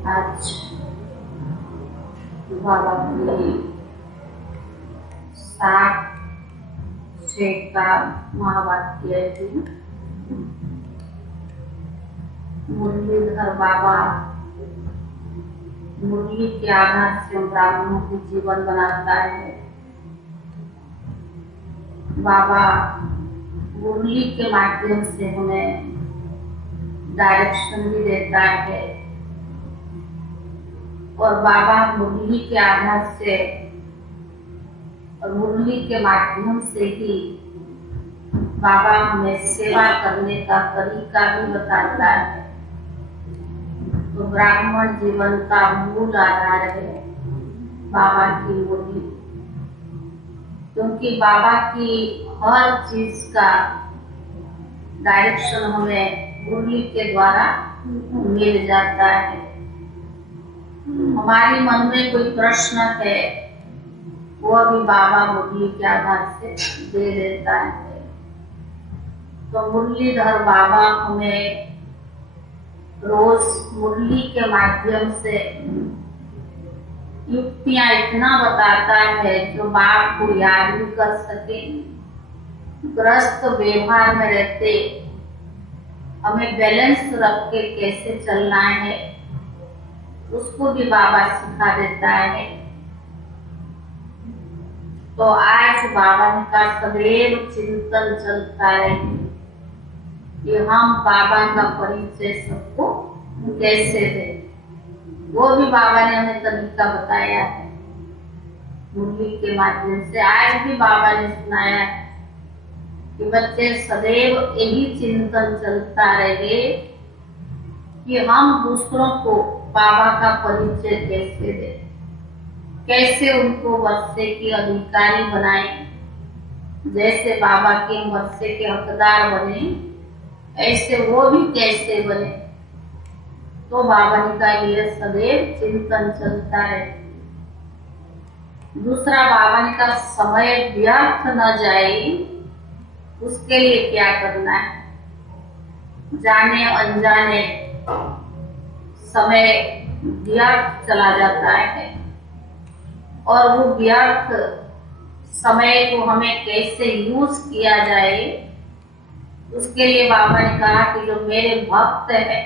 आज बाबा की 7-6 का महावाक्य है। मुरलीधर बाबा मुरली के आधार से ब्राह्मणों को जीवन बनाता है। बाबा मुरली के माध्यम से हमें डायरेक्शन भी देता है और बाबा मुरली के आधार से और मुरली के माध्यम से ही बाबा हमें सेवा करने का तरीका भी बताता है। तो ब्राह्मण जीवन का मूल आधार है बाबा की मुरली, क्योंकि बाबा की हर चीज का डायरेक्शन हमें मुरली के द्वारा मिल जाता है। हमारे मन में कोई प्रश्न है वो भी बाबा मुरली के आधार से दे देता है। तो मुरलीधर बाबा हमें रोज मुरली के माध्यम से युक्तियां इतना बताता है जो बाप को याद भी कर सके। ग्रस्त व्यवहार में रहते हमें बैलेंस रख के कैसे चलना है उसको भी बाबा सिखा देता है। तो आज बाबा का सदैव चिंतन चलता है कि हम बाबा का परिचय सबको कैसे दें। वो भी बाबा ने हमें तरीका बताया है मुरली के माध्यम से। आज भी बाबा ने सुनाया है कि बच्चे सदैव यही चिंतन चलता रहे कि हम दूसरों को बाबा का परिचय कैसे दें, कैसे उनको वर्षे के अधिकारी बनाए, जैसे बाबा के वर्षे के हकदार बने ऐसे वो भी कैसे बने। तो बाबा का ये सदैव चिंतन चलता है। दूसरा बाबा का समय व्यर्थ न जाए उसके लिए क्या करना है। जाने अनजाने समय व्यर्थ चला जाता है और वो व्यर्थ समय को हमें कैसे यूज किया जाए उसके लिए बाबा ने कहा कि जो मेरे भक्त है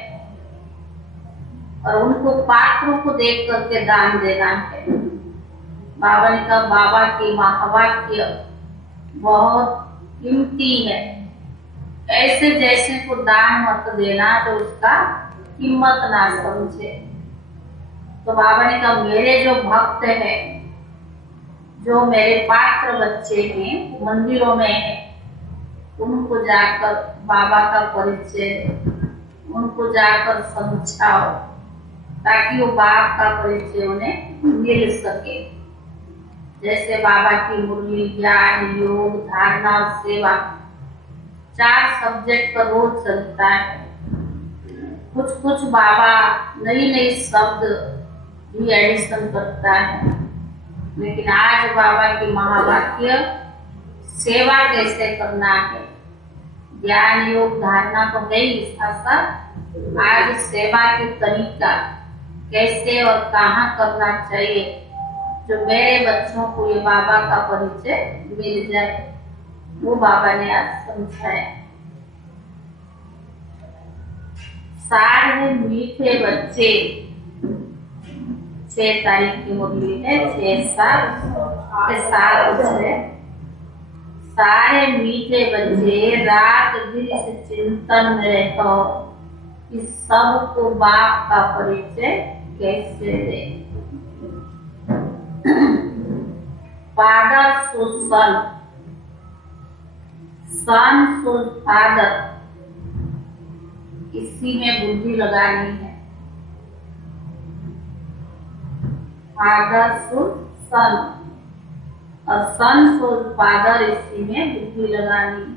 और उनको पात्रों को देख करके दान देना है। बाबा ने कहा बाबा की महावाक्य बहुत कीमती है, ऐसे जैसे को दान मत देना तो उसका कीमत ना समझे। तो बाबा ने कहा मेरे जो भक्त है, जो मेरे पात्र बच्चे हैं मंदिरों में है, उनको जाकर बाबा का परिचय, उनको जाकर समझाओ ताकि वो बाप का परिचय उन्हें मिल सके। जैसे बाबा की मुरली, ज्ञान, योग, धारणा और सेवा 4 सब्जेक्ट पर रोज चलता है। कुछ बाबा नई शब्द भी एडिशन करता है, लेकिन आज बाबा की महावाक्य सेवा कैसे करना है, ज्ञान, योग, धारणा तो है ही, साथ आज सेवा के तरीका कैसे और कहाँ करना चाहिए, जो मेरे बच्चों को ये बाबा का परिचय मिल जाए, वो बाबा ने आज समझाया। सारे मीठे बच्चे 6 तारीख की मुरली है, 6-7 है। सारे मीठे बच्चे रात दिन से चिंतन में रहो कि सबको बाप का परिचय कैसे दे। फादर सो सन, सन सो फादर, इसी में बुद्धि लगानी है। फादर सो सन और सन सो फादर, इसी में बुद्धि लगानी है।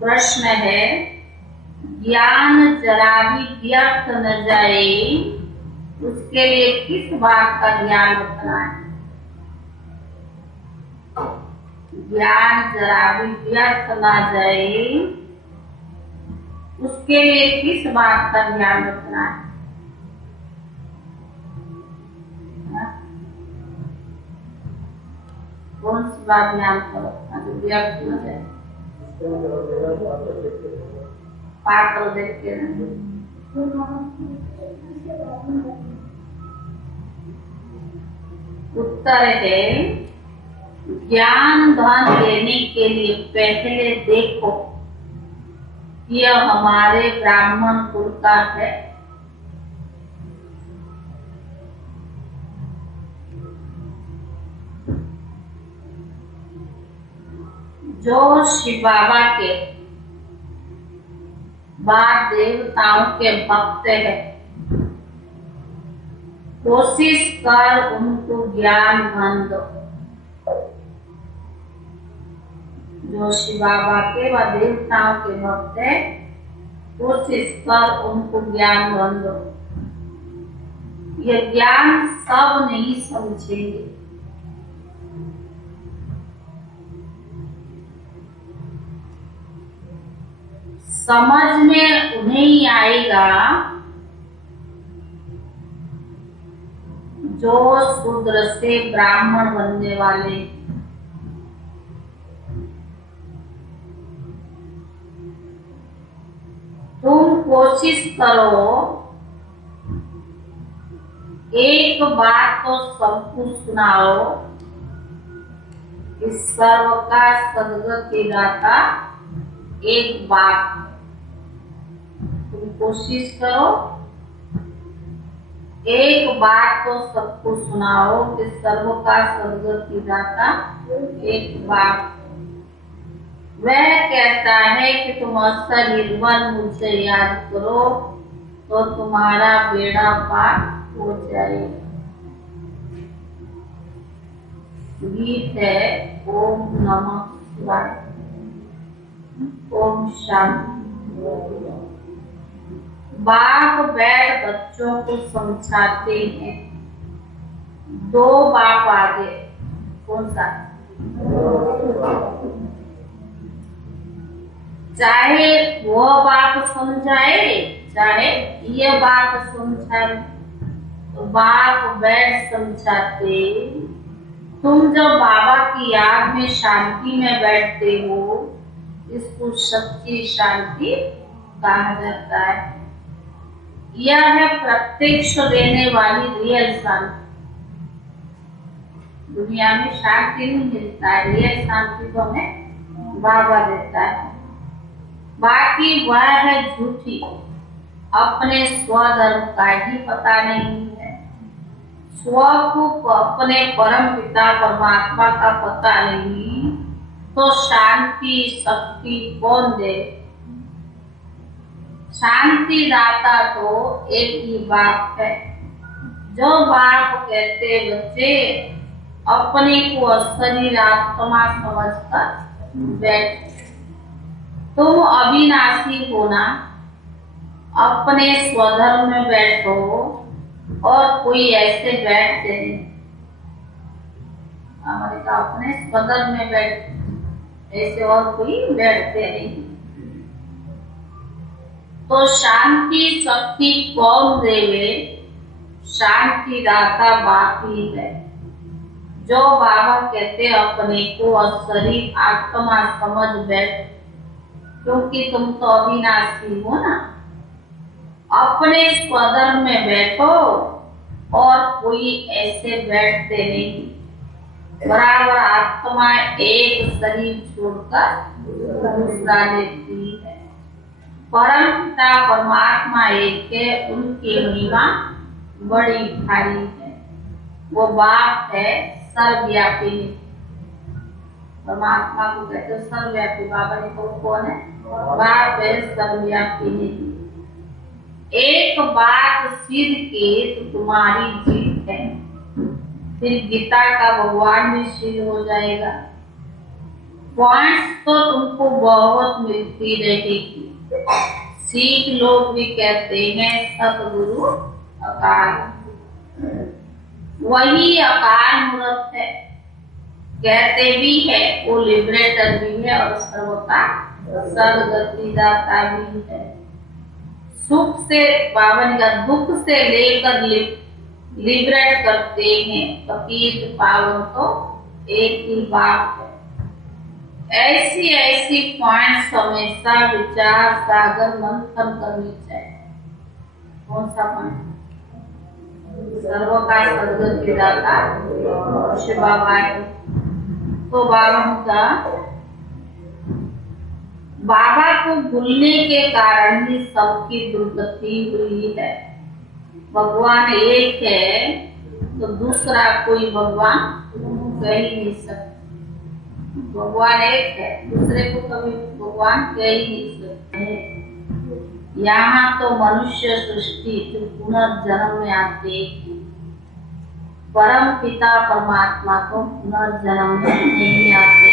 प्रश्न है ज्ञान जरा भी व्यर्थ न जाए उसके लिए किस बात का ज्ञान रखना है। ज्ञान जरा भी व्यर्थ ना जाए उसके लिए किस बात का ध्यान रखना है? कौन सी बात ध्यान करो जो व्यर्थ न जाए? पात्र देख के उत्तर है ज्ञान धन लेने के लिए पहले देखो यह हमारे ब्राह्मण कुल का है। जो शिव बाबा के बाद देवताओं के भक्त है, कोशिश कर उनको ज्ञान धन दो। जो शिव बाबा के व देवताओं के भक्त है, कोशिश कर उनको ज्ञान धन दो। यह ज्ञान सब नहीं समझेंगे। समझ में उन्हें ही आएगा जो शूद्र से ब्राह्मण बनने वाले। तुम कोशिश करो एक बात तो सबको सुनाओ कि सर्व का सद्गति दाता एक बात। तुम कोशिश करो एक बात तो सबको सुनाओ कि सर्व का सद्गति दाता एक बात। वह कहता है कि तुम निर्बल मुझसे याद करो तो तुम्हारा बेड़ा पार हो जाएगा। गीत है ओम नमः शिवाय। ओम शांति। बाप बैठ बच्चों को समझाते हैं। दो बाप आगे, कौन सा? चाहे वो बाप समझाए चाहे ये बाप समझाए, तो बाप बैठ समझाते। तुम जब बाबा की याद में शांति में बैठते हो, इसको सच्ची शांति कहा जाता है। यह है प्रत्यक्ष देने वाली रियल शांति। दुनिया में शांति नहीं मिलता है, रियल शांति तो हमें बाबा देता है। बाकी वह है झूठी, अपने स्वधर्म का ही पता नहीं है। स्व को अपने परम पिता परमात्मा का पता नहीं, तो शांति शक्ति कौन दे? शांति दाता तो एक ही बाप है। जो बाप कहते बच्चे अपने को शरीर आत्मा समझकर बैठ। तुम अविनाशी होना, अपने स्वधर्म में बैठो और कोई ऐसे बैठते नहीं। हमारे का अपने स्वधर्म में बैठ, ऐसे और कोई बैठते नहीं। तो शांति शक्ति कौन देवे? शांति दाता बाप ही है। जो बाबा कहते अपने को शरीर आत्मा समझ बैठ, क्योंकि तुम तो अविनाशी हो ना। अपने स्वधर्म में बैठो और कोई ऐसे बैठते नहीं। बराबर आत्मा एक शरीर छोड़कर दूसरा लेती है। परम पिता परमात्मा एक है, उनकी महिमा बड़ी भारी है। वो बाप है सर्वव्यापी। परमात्मा को कहते हैं सर्वव्यापी। बाबा ने को कौन है? बाप है सर्वव्यापी। एक बात सिद्ध की तो तुम्हारी जीत है, फिर गीता का भगवान भी सिद्ध हो जाएगा। पॉइंट्स तो तुमको बहुत मिलती रहेगी। सिख लोग भी कहते हैं सतगुरु अकाल, वही अकाल मूर्त है। कहते भी है वो लिबरेटर भी है और सर्व का सद्गति दाता भी है। सुख से पावन का दुख से लेकर लिबरेट करते हैं। पतित पावन तो एक ही बात है। ऐसी ऐसी पॉइंट्स हमेशा विचार सागर मंथन करनी चाहिए। कौन सा पॉइंट? सर्व का सदगत विदाता शिव बाबा है। तो बाबा को भूलने के कारण ही सबकी दुर्गति हुई है। भगवान एक है तो दूसरा कोई भगवान कह ही नहीं सकता। भगवान एक है, दूसरे को कभी भगवान कह ही नहीं सकते। यहाँ तो मनुष्य सृष्टि पुनर्जन्म में आते हैं। परम पिता परमात्मा को पुनर्जन्म में नहीं आते।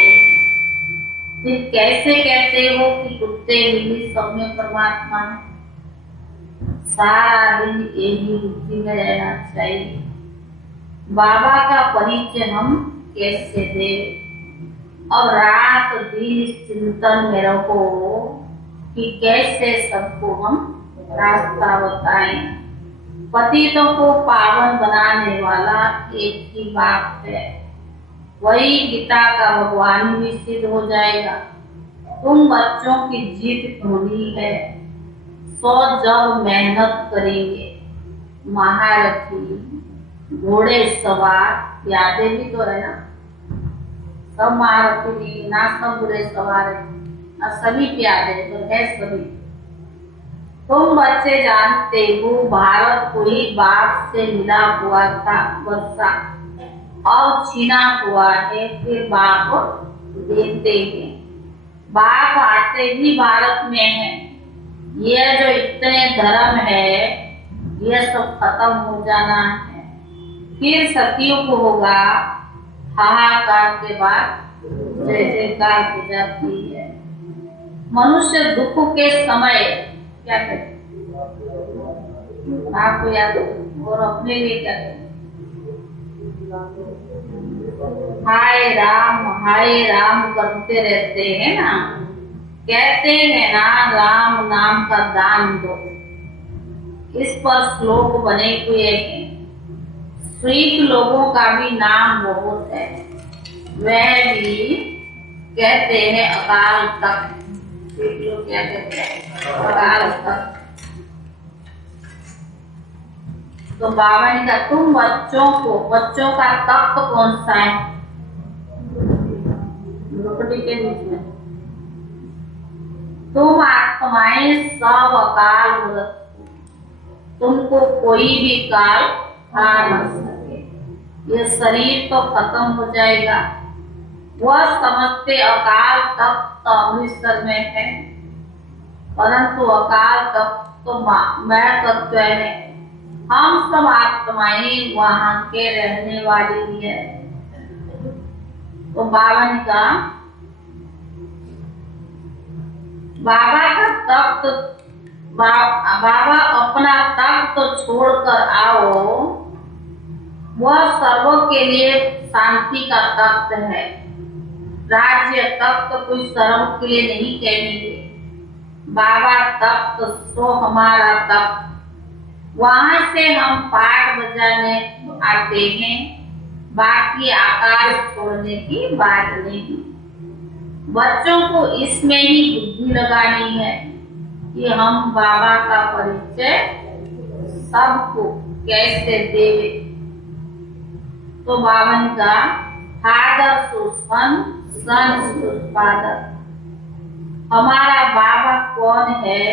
फिर कैसे कहते हो कि कुत्ते बिल्ली सब में परमात्मा है? सारा दिन यही बुद्धि में रहना चाहिए। बाबा का परिचय हम कैसे दें? और रात दिन इस चिंतन में रहो कि कैसे सबको हम रास्ता बताएं। पतितों को पावन बनाने वाला एक ही बात है, वही गीता का भगवान भी सिद्ध हो जाएगा। तुम बच्चों की जीत होनी है, सो जब मेहनत करेंगे। महारथी घोड़े सवार यादें भी तो है ना, सब महारथी नहीं ना, सब बुरे सवार है, सभी प्यारे तो है सभी। तुम बच्चे जानते हो भारत कोई बाप से मिला हुआ था वर्षा और छीना हुआ है, फिर बाप देते हैं। बाप आते भी भारत में है। ये जो इतने धर्म है ये सब खत्म हो जाना है। फिर सतयुग होगा, हाहाकार के बाद जय जयकार हो जाती है। मनुष्य दुख के समय क्या करे? आपको याद और अपने लिए क्या करे? हाय राम करते रहते हैं ना। कहते हैं ना, राम नाम का दान दो। इस पर श्लोक बने हुए हैं। स्वीट लोगों का भी नाम बहुत है, वह भी कहते हैं अकाल तख्त। स्वीट लोग क्या कहते हैं? अकाल तख्त। तो बाबा ने कहा तुम बच्चों का तख्त कौन सा है? झोपड़ी के बीच में। तुम आत्माएं सब अकाल मूर्त, तुमको कोई भी काल खा न सके। ये शरीर तो खत्म हो जाएगा। वह समझते अकाल तख्त अमृतसर में है, परंतु अकाल तख्त तो मैं तत्व है। हम सब आत्माएं वहां के रहने वाली है। तो बाबा ने कहा बाबा का तख्त, बाबा अपना तख्त छोड़कर आओ। वह सर्वों के लिए शांति का तख्त है। राज्य तख्त कोई सर्व के लिए नहीं कहेंगे। बाबा तख्त सो हमारा तख्त, वहां से हम पाठ बजाने आते हैं। बाकी आकाश छोड़ने की बात नहीं। बच्चों को इसमें ही बुद्धि लगानी है कि हम बाबा का परिचय सबको कैसे देवे। तो बाबा ने कहा father to son, son to father. हमारा बाबा कौन है,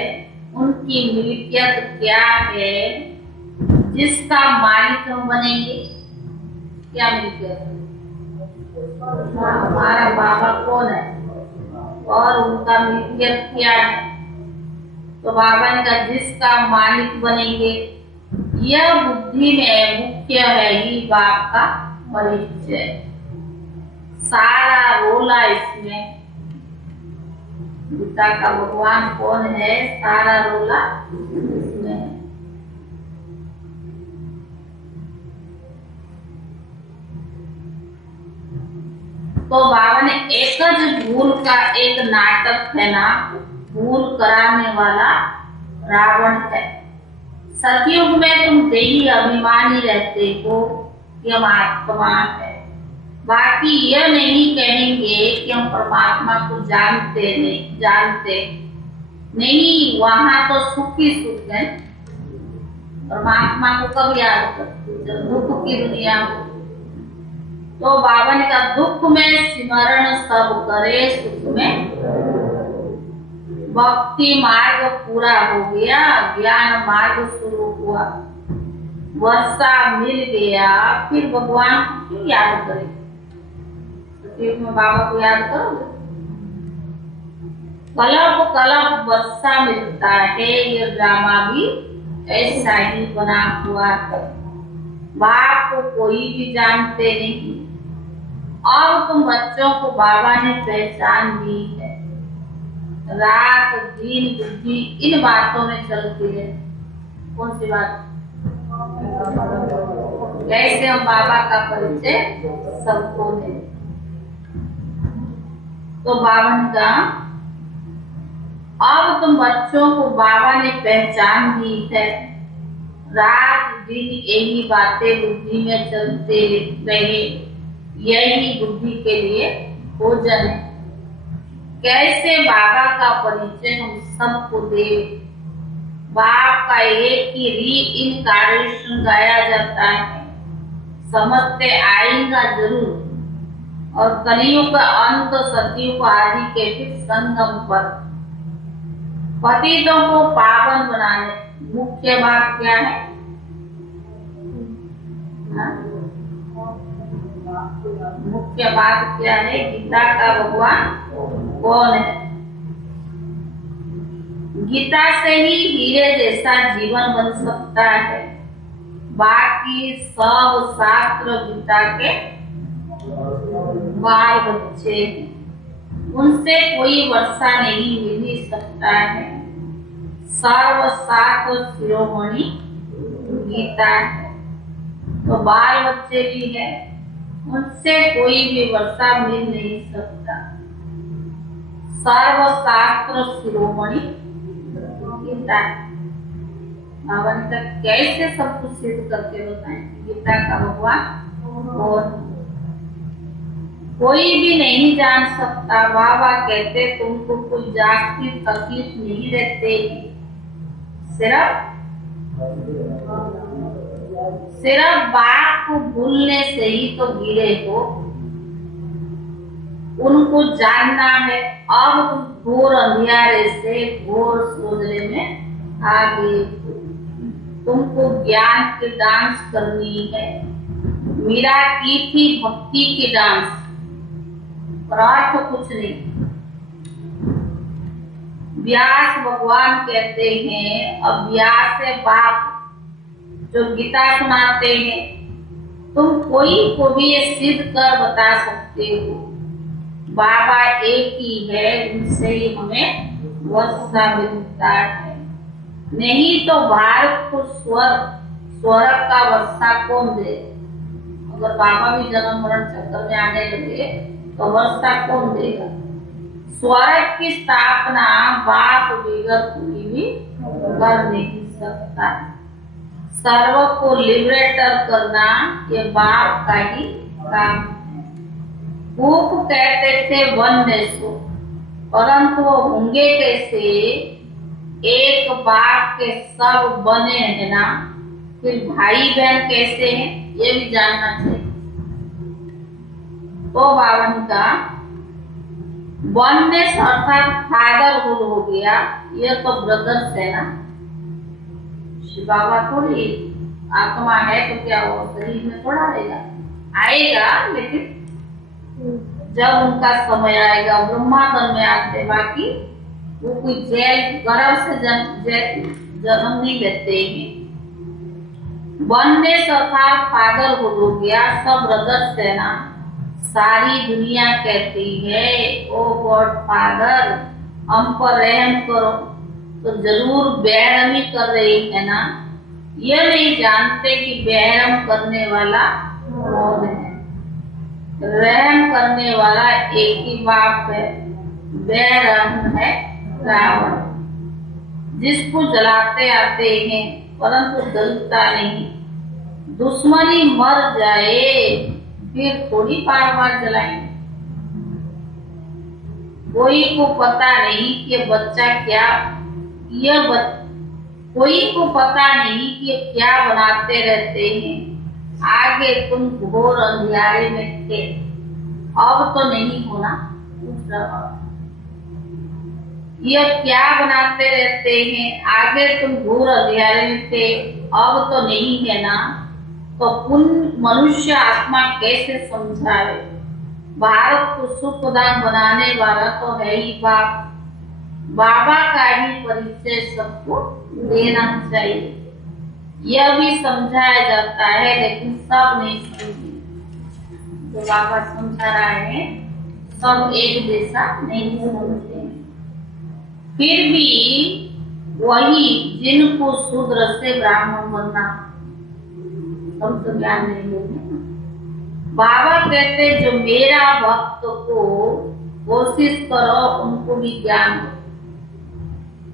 उनकी मिल्कियत क्या है, जिसका मालिक हम बनेंगे? क्या मिल्कियत? हमारा बाबा कौन है और उनका मिल्कियत क्या है? तो बाबा ने कहा जिसका मालिक बनेंगे। यह बुद्धि में मुख्य है ही बाप का परिचय। सारा रोला इसमें। गीता का भगवान कौन है, सारा रोला इसमें है। तो बाबा ने एकज भूल का एक नाटक है ना, भूल कराने वाला रावण है। सतयुग में तुम देही अभिमानी रहते हो कि हम आत्मा है, बाकी यह नहीं कहेंगे कि हम परमात्मा को जानते नहीं। वहां तो सुख ही सुख है। परमात्मा को कब याद करते जब दुख की दुनिया हो। तो बाबा ने कहा दुख में स्मरण सब करे, सुख में भक्ति मार्ग पूरा हो गया, ज्ञान मार्ग शुरू हुआ, वर्षा मिल गया, फिर भगवान को क्यों याद करे। में बाबा को याद करोगे, कलप कलप वर्षा मिलता है। ये ड्रामा भी ऐसा ही बना हुआ है। बाप को कोई भी जानते नहीं। अब तुम बच्चों को बाबा ने पहचान दी है। रात दिन बुद्धि इन बातों में चलती है। कौन सी बात? कैसे हम बाबा का परिचय सबको दें। तो बाबा ने कहा अब तुम बच्चों को बाबा ने पहचान दी है। रात दिन यही बातें बुद्धि में चलते रहे, यही बुद्धि के लिए भोजन है। कैसे बाबा का परिचय हम सबको दे। बाप का एक ही री इनकारेशन गाया जाता है। समझते आएगा जरूर। और कलियुग का अंत सतयुग आदि के फिर संगम पर पतितों को पावन बनाने मुख्य बात क्या है? मुख्य बात क्या है? गीता का भगवान कौन है? गीता से ही हीरे जैसा जीवन बन सकता है। बाकी सब शास्त्र गीता के बाल बच्चे, उनसे कोई वर्षा नहीं मिल ही सकता है। सर्वशास्त्र शिरोमणि गीता है। तो बाल बच्चे भी है, उनसे कोई भी वर्षा मिल नहीं सकता। सर्वशास्त्र शिरोमणि गीता है। बाबा ने कहा कैसे सब कुछ सिद्ध करके बताएं गीता का भगवान और कोई भी नहीं जान सकता। बाबा कहते तुमको कोई जाति तकलीफ नहीं रहते, सिर्फ बाप को भूलने से ही तो गिरे हो। उनको जानना है। अब तुम घोर अंधियारे से घोर सोचने में आ गए। तुमको ज्ञान की डांस करनी है। मीरा की थी भक्ति की डांस, पर अर्थ कुछ नहीं। व्यास भगवान कहते हैं, अब व्यास है बाप जो गीता सुनाते हैं। तुम कोई को भी ये सिद्ध कर बता सकते हो बाबा एक ही है, उनसे ही हमें वर्षा मिलता है। नहीं तो भारत को स्वर्ग का वर्षा कौन दे? अगर बाबा भी जन्म मरण चक्कर में आने लगे तो वर्षा कौन देगा? स्वर्ग की स्थापना बाप बगैर कोई भी कर नहीं सकता। सर्व को लिबरेटर करना ये बाप का ही काम है। भूख कहते थे वन्य सो, परंतु वो होंगे कैसे? एक बाप के सब बने हैं ना, फिर भाई बहन कैसे हैं ये भी जानना चाहिए। तो बावन का वन्य अर्थात फादरहुड हो गया, ये तो ब्रदर्स है ना। बाबा थोड़ी आत्मा है तो क्या वो शरीर में थोड़ा आएगा, लेकिन जब उनका समय आएगा ब्रह्मांड में आते। बाकी वो कोई जेल गर्भ से जन्म नहीं लेते हैं। वन्य अर्थात फादरहुड हो गया, सब ब्रदर्स है ना। सारी दुनिया कहती है ओ गॉड फादर हम पर रहम करो, तो जरूर बेरहमी कर रही है ना। ये नहीं जानते कि बेरहम करने वाला कौन है। रहम करने वाला एक ही बाप है, बेरहम है रावण। जिसको जलाते आते हैं परंतु जलता नहीं। दुश्मनी मर जाए फिर थोड़ी बार बार जलाएंगे। कोई को पता नहीं कि बच्चा क्या, कोई को पता नहीं कि क्या बनाते रहते हैं। आगे तुम घोर अंधियारे में थे, अब तो नहीं होना। यह क्या बनाते रहते हैं, आगे तुम घोर अंधियारे में थे, अब तो नहीं है ना। तो मनुष्य आत्मा कैसे समझावे। भारत को सुखदान बनाने वाला तो है ही बाप। बाबा का ही परिचय सबको देना चाहिए। यह भी समझाया जाता है लेकिन सब नहीं समझे। जो बाबा समझा रहे हैं सब एक जैसा नहीं समझते। फिर भी वही जिनको शूद्र से ब्राह्मण बनना, हम तो ज्ञान नहीं होंगे। बाबा कहते जो मेरा भक्त को कोशिश करो उनको भी ज्ञान दो।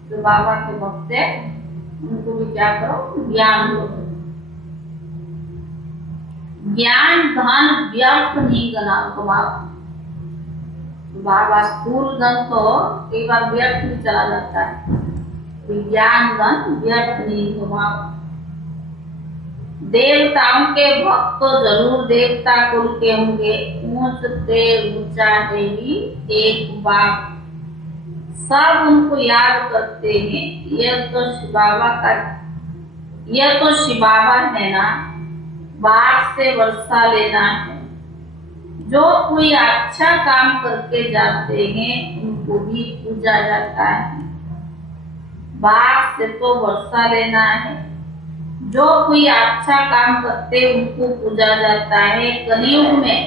जो बाबा के भक्त है उनको भी क्या करो, ज्ञान दो। ज्ञान धन व्यर्थ नहीं गवाओ। बाबा स्थूल धन तो कई बार व्यर्थ भी चला जाता है, ज्ञान धन व्यर्थ नहीं गवाओ। देवताओं के भक्त तो जरूर देवता कुल के होंगे। ऊंच से ऊंचा देवी एक बाप, सब उनको याद करते हैं। यह तो शिव बाबा है ना। बाप से वर्षा लेना है। जो कोई अच्छा काम करके जाते हैं उनको भी पूजा जाता है। बाप से तो वर्षा लेना है। जो कोई अच्छा काम करते उनको पूजा जाता है। कलयुग में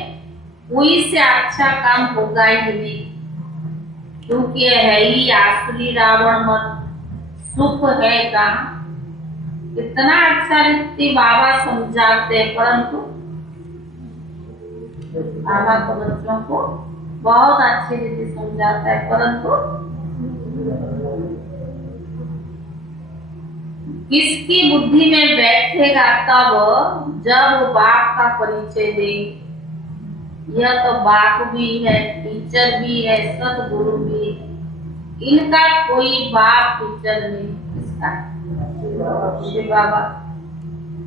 कोई से अच्छा काम होगा ही नहीं, क्योंकि है ही आसुरी रावण मत। सुख है कहाँ। इतना अच्छा रीति बाबा समझाते, परंतु बाबा को बच्चों को बहुत अच्छी रीति समझाता है, परंतु किसकी बुद्धि में बैठेगा तब जब वो बाप का परिचय दे। यह तो बाप भी है, टीचर भी है, सतगुरु भी है। इनका कोई बाप टीचर नहीं। किसका? शिव बाबा।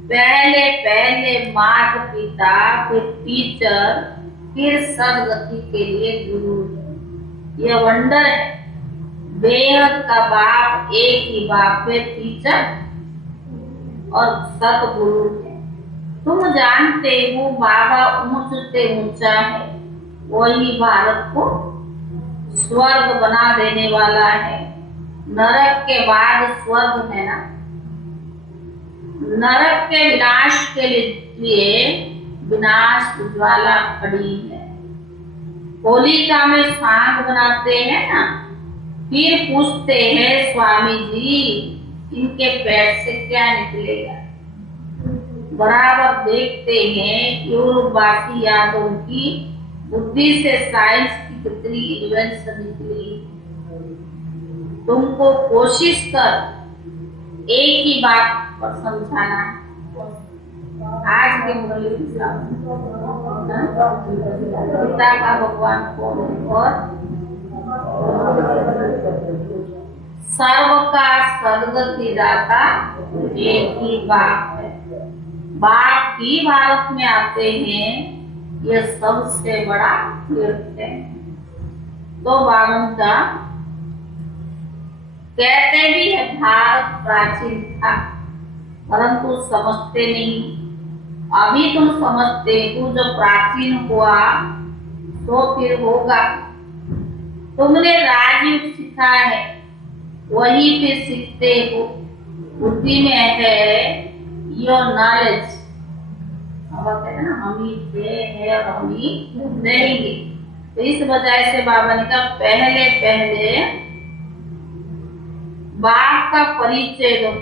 पहले माता पिता, फिर टीचर, फिर सदगति के लिए गुरु। यह वंडर है। बेहद का बाप एक ही बाप है, टीचर और सतगुरु है। तुम जानते हो बाबा ऊंच से ऊंचा है। वही भारत को स्वर्ग बना देने वाला है। नरक के बाद स्वर्ग है ना। नरक के विनाश के लिए विनाश ज्वाला खड़ी है। होलिका में सांग बनाते हैं ना, फिर पूछते हैं स्वामी जी इनके पेट से क्या निकलेगा। बराबर देखते हैं यूरोपवासी यादों की बुद्धि से साइंस की कितनी इन्वेंशन निकली। तुमको कोशिश कर एक ही बात पर समझाना है। आज के मुरली पिता का भगवान कौन और सर्व का सदगति दाता एक ही बाप है। बाप ही भारत में आते हैं, यह सबसे बड़ा तीर्थ है। तो बाबन का कहते भी है भारत प्राचीन था, परंतु समझते नहीं। अभी तुम समझते हो, जो प्राचीन हुआ तो फिर होगा। तुमने राजयुग सीखा है, वही फिर सीखते हो। बुद्धि में है योर नॉलेज। अब कहते हैं ना हम ही थे है और हम ही रहेंगे। तो इस वजह से बाबा ने कहा पहले बाप का परिचय दो।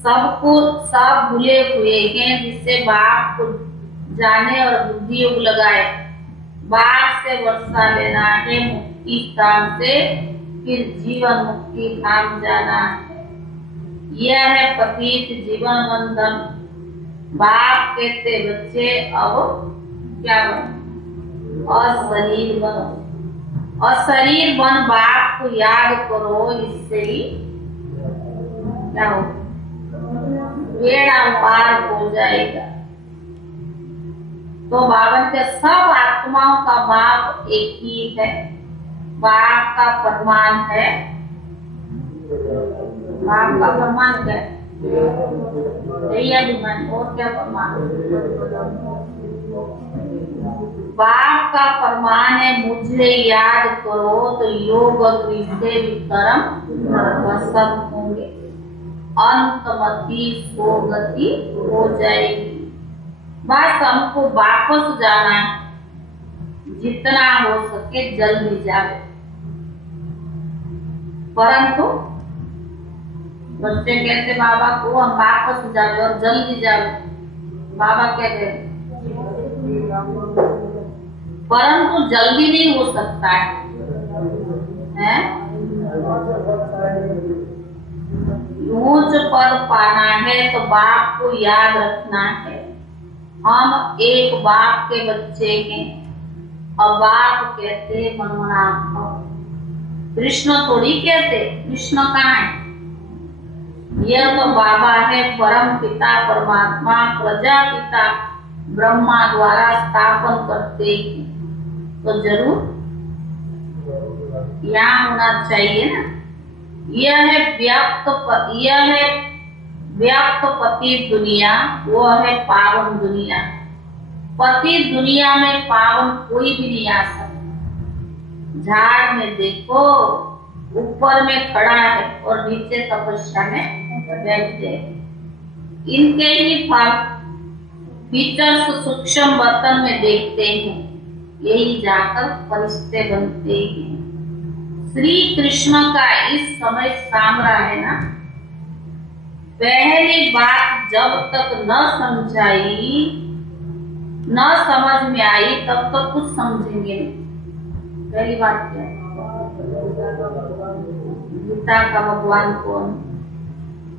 सबको सब भूले हुए हैं, जिससे बाप को जाने और बुद्धि योग लगाए। बाप से वर्षा लेना है, मुक्ति स्थान से फिर जीवन मुक्ति धाम जाना है। यह है पतित जीवन बंधन। बाप कहते बच्चे अब क्या बनो? अशरीर बनो। अशरीर बन बाप को याद करो, इससे ही क्या हो? बेड़ा पार हो जाएगा। तो बाबा के सब आत्माओं का बाप एक ही है। बाप का फरमान है। बाप का फरमान क्या है? और क्या फरमान? बाप का फरमान है मुझे याद करो तो योग अग्नि से विक्रम वसम होंगे, अंतमति स्वगति हो जाएगी। बस हमको वापस जाना है, जितना हो सके जल्दी जाए। परंतु बच्चे कहते बाबा को हम वापस जाए और जल्दी जाए। बाबा कहते परंतु जल्दी नहीं हो सकता है? ऊंच पद पाना है तो बाप को याद रखना है। हम एक बाप के बच्चे हैं और बाप कहते मनोनाथ। कृष्ण थोड़ी कहते, कृष्ण कहाँ है? यह तो बाबा है, परम पिता परमात्मा, प्रजापिता ब्रह्मा द्वारा स्थापन करते हैं। तो जरूर यहाँ होना चाहिए ना। यह है व्यक्त पति दुनिया, वो है पावन दुनिया। पति दुनिया में पावन कोई भी नहीं आ सकता। झाड़ में देखो, ऊपर में खड़ा है और नीचे तपस्या में बैठे। इनके ही फल भीतर सूक्ष्म बर्तन में देखते हैं, यही जाकर फरिश्ते बनते हैं। श्री कृष्ण का इस समय सामरा है ना। पहली बात जब तक न समझाई, न समझ में आई, तब तक कुछ समझेंगे नहीं। पहली बात क्या है? गीता का भगवान कौन?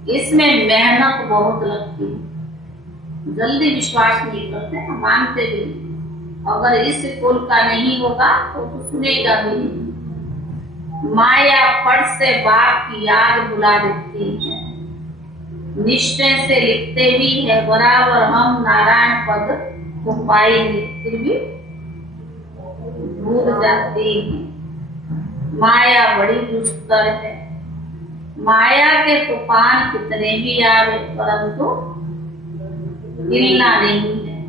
इसमें मेहनत बहुत लगती है, जल्दी विश्वास नहीं करते, मानते भी। अगर इस कुल का नहीं होगा तो सुनेगा भी नहीं। माया फट से बाप की याद बुला देती है। निश्चय से लिखते भी है बराबर हम नारायण पद को पाएंगे, फिर भी भूल जाते हैं। माया बड़ी दुष्कर है। माया के तूफान कितने भी आवे, परंतु हिलना नहीं है।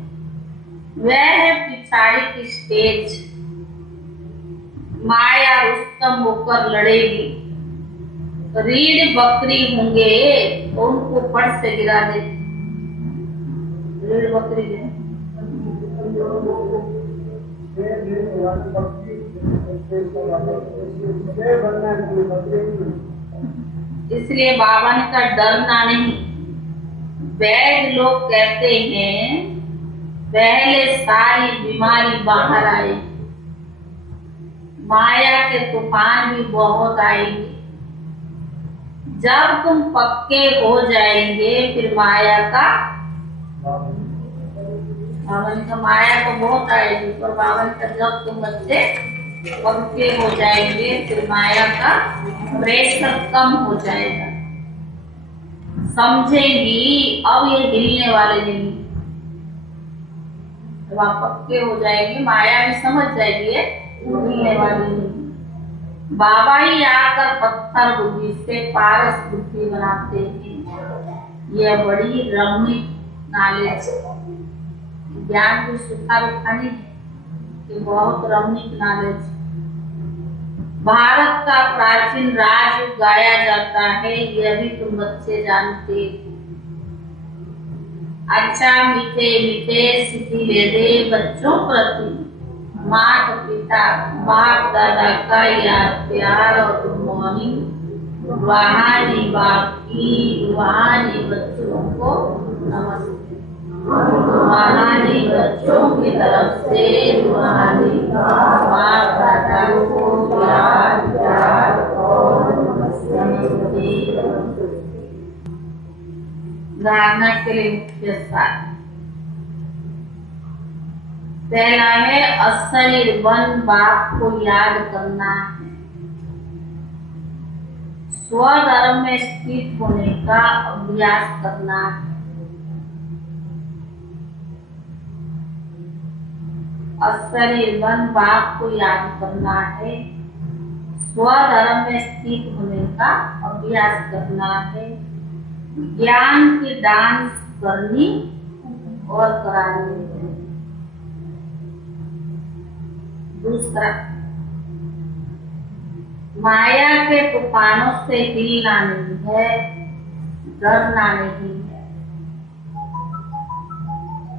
वह है पिछाड़ी की स्टेज। माया रुस्तम होकर लड़ेगी। रीढ़ बकरी होंगे तो उनको फट से गिरा दे। रीढ़ बकरी इसलिए बाबा ने का डरना नहीं। वैद्य लोग कहते हैं पहले सारी बीमारी बाहर आई, माया के तूफान भी बहुत आएंगे। जब तुम पक्के हो जाएंगे फिर माया का माया तो बहुत आएगी, पर बावन का जब तुम बच्चे पक्के हो जाएंगे फिर माया का प्रेशर कम हो जाएगा। समझेगी अब ये हिलने वाले नहीं। जब आप पक्के हो जाएंगे माया भी समझ जाएगी हिलने वाली नहीं। बाबा ही आकर पत्थर बुद्धि से पारस बुद्धि बनाते हैं। यह बड़ी रमणीक नॉलेज, ज्ञान की सुखा रुखानी है, ये बहुत रमणीक नॉलेज। भारत का प्राचीन राज गाया जाता है, यह भी तुम बच्चे जानते। अच्छा मीठे मीठे सिखिले दे बच्चों प्रति माता पिता बाप दादा का याद प्यार और गुड मॉर्निंग। रूहानी बाप की रूहानी बच्चों को नमस्ते। रूहानी बच्चों की तरफ से रूहानी बाप दादा को याद प्यार और सुधारना के लिए मुख्य सार। पहला है अशरीरवन बाप को याद करना है, स्वधर्म में स्थित होने का अभ्यास करना है। अशरीरवन बाप को याद करना है, स्वधर्म में स्थित होने का अभ्यास करना है, ज्ञान की डांस करनी और करानी है। दूसरा, माया के तूफानों से हिलना नहीं है, डरना नहीं है।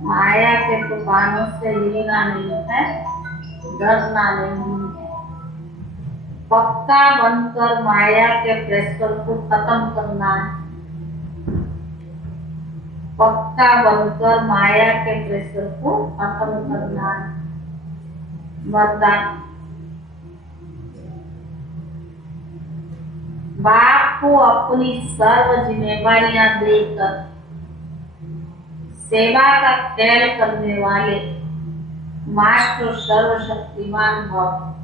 माया के तूफानों से हिलना नहीं है, डरना नहीं है। पक्का बनकर माया के प्रेशर को खत्म करना है। पक्का बनकर माया के प्रेशर को खत्म करना है। वरदान, बाप को अपनी सर्व जिम्मेवारियां देकर सेवा का खेल करने वाले मास्टर सर्वशक्तिमान भव।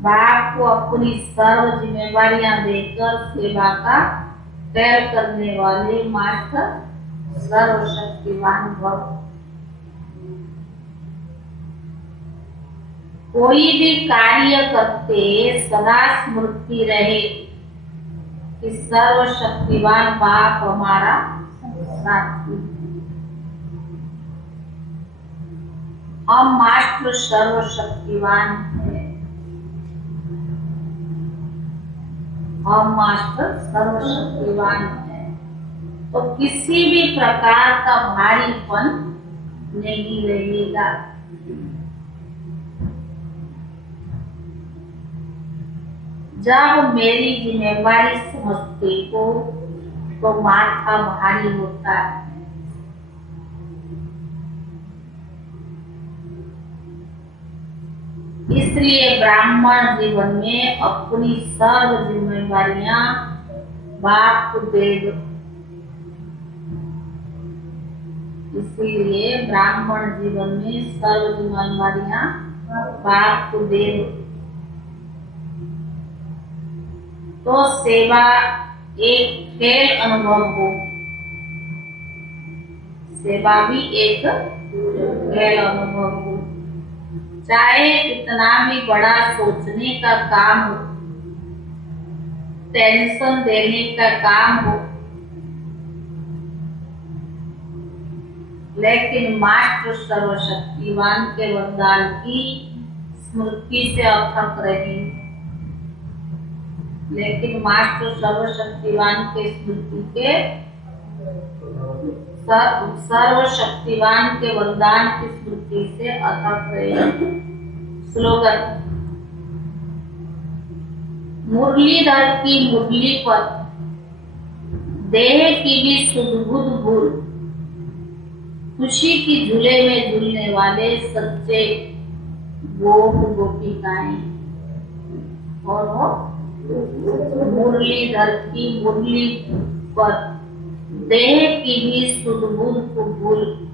बाप को अपनी सर्व जिम्मेवारियां देकर सेवा का खेल करने वाले मास्टर सर्वशक्तिमान भव। कोई भी कार्य करते सदा स्मृति रहे कि सर्वशक्तिवान बाप हमारा साथी। हम मात्र सर्वशक्तिवान है, हम मात्र सर्वशक्तिवान है, तो किसी भी प्रकार का भारीपन नहीं रहेगा। जब मेरी जिम्मेवारी समझते हो तो माथा भारी होता है। इसलिए ब्राह्मण जीवन में अपनी सर्व जिम्मेवारियां बाप को दे दो। इसीलिए ब्राह्मण जीवन में सर्व जिम्मेवारियां बाप को दे दो, तो सेवा एक खेल अनुभव हो। सेवा भी एक खेल अनुभव हो। चाहे कितना भी बड़ा सोचने का काम हो, टेंशन देने का काम हो, लेकिन मात्र सर्वशक्तिवान के वरदान की स्मृति से अथक रही। लेकिन मात्र सर्वशक्तिवान के स्मृति के सर्वशक्तिवान के वरदान की स्मृति से अथक रहे। स्लोगन, मुरलीधर की मुरली पर देह की भी सुध-बुध भूल, खुशी की झूले में झूलने वाले सच्चे गोप गोपिकाएं। और वो मुरलीधर की मुरली पर देह की भी सुध-बुध को भूल,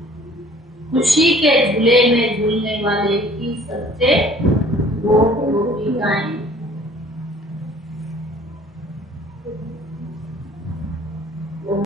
खुशी के झूले में झूलने वाले की सच्चे गोप गोपिकाएं।